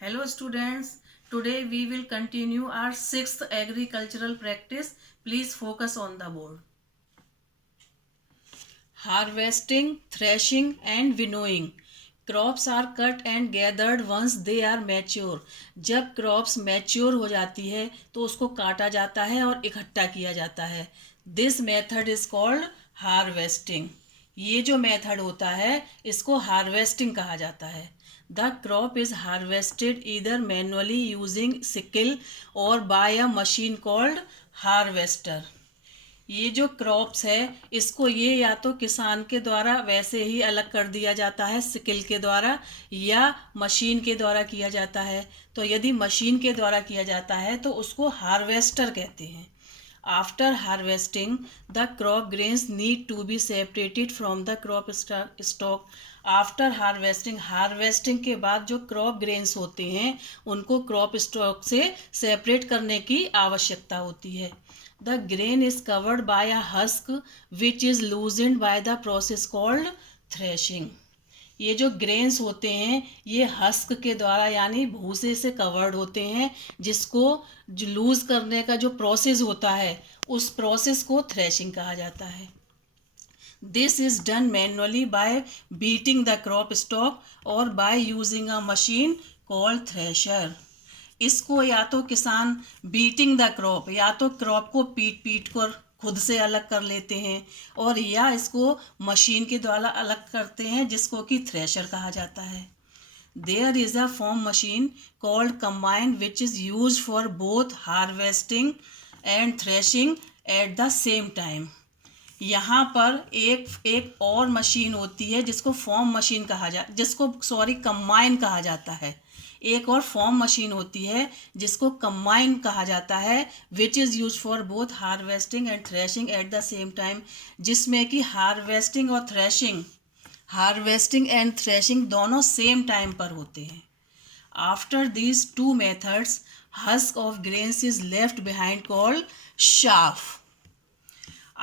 Hello students, today we will continue our 6th agricultural practice. Please focus on the board. Harvesting, threshing and winnowing. Crops are cut and gathered once they are mature. जब crops mature हो जाती है तो उसको काटा जाता है और इकट्ठा किया जाता है. This method is called harvesting. ये जो मेथड होता है इसको हार्वेस्टिंग कहा जाता है. The crop is harvested either manually using sickle or by a machine called harvester. ये जो क्रॉप्स है इसको ये या तो किसान के द्वारा वैसे ही अलग कर दिया जाता है सिकल के द्वारा या मशीन के द्वारा किया जाता है. तो यदि मशीन के द्वारा किया जाता है तो उसको हार्वेस्टर कहते हैं. After harvesting, the crop grains need to be separated from the crop stock. After harvesting के बाद जो crop grains होते हैं उनको crop stock से separate करने की आवश्यकता होती है. The grain is covered by a husk which is loosened by the process called threshing. ये जो ग्रेन्स होते हैं ये हस्क के द्वारा यानी भूसे से कवर्ड होते हैं जिसको जो लूज करने का जो प्रोसेस होता है उस प्रोसेस को थ्रेशिंग कहा जाता है. This is done manually by beating the crop stalk or by using a machine called thresher. इसको या तो किसान बीटिंग द क्रॉप या तो क्रॉप को पीट कर खुद से अलग कर लेते हैं और या इसको मशीन के द्वारा अलग करते हैं जिसको कि थ्रेशर कहा जाता है. There is a farm machine called combine which is use for both harvesting and threshing at the same time. यहाँ पर एक और मशीन होती है जिसको फॉर्म मशीन कंबाइन कहा जाता है. एक और फॉर्म मशीन होती है जिसको कंबाइन कहा जाता है विच is use for both harvesting and threshing at the same time, जिसमें कि हार्वेस्टिंग एंड थ्रेशिंग दोनों सेम टाइम पर होते हैं. After these two methods husk of grains is left behind called shaft.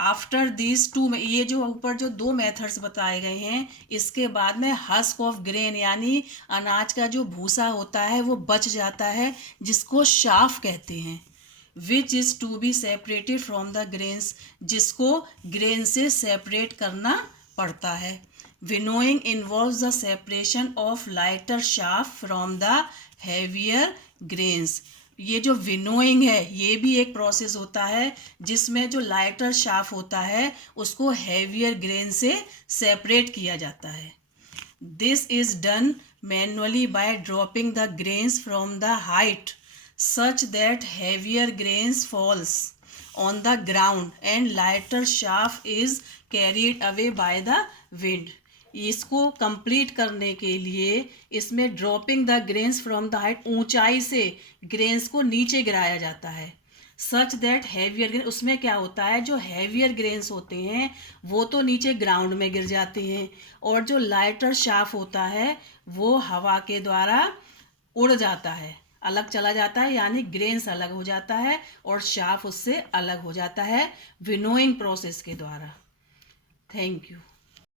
After these two ये जो ऊपर जो दो मेथड्स बताए गए हैं इसके बाद में हस्क ऑफ ग्रेन यानी अनाज का जो भूसा होता है वो बच जाता है जिसको शाफ कहते हैं. Which is to be separated from the grains, जिसको ग्रेन से सेपरेट करना पड़ता है. Winnowing involves the separation of lighter chaff from the heavier grains. ये जो विनोइंग है ये भी एक प्रोसेस होता है जिसमें जो लाइटर शाफ होता है उसको हैवियर ग्रेन से सेपरेट किया जाता है. This is done manually by dropping the grains from the height such that heavier grains falls on the ground and lighter chaff is carried away by the wind. इसको complete करने के लिए इसमें dropping the grains from the height ऊंचाई से grains को नीचे गिराया जाता है. सच दैट हैवियर ग्रेन, उसमें क्या होता है जो हैवियर ग्रेन्स होते हैं वो तो नीचे ग्राउंड में गिर जाते हैं और जो लाइटर शाफ होता है वो हवा के द्वारा उड़ जाता है, अलग चला जाता है यानी ग्रेन्स अलग हो जाता है और शाफ उससे अलग हो जाता है विनोइंग प्रोसेस के द्वारा. Thank you.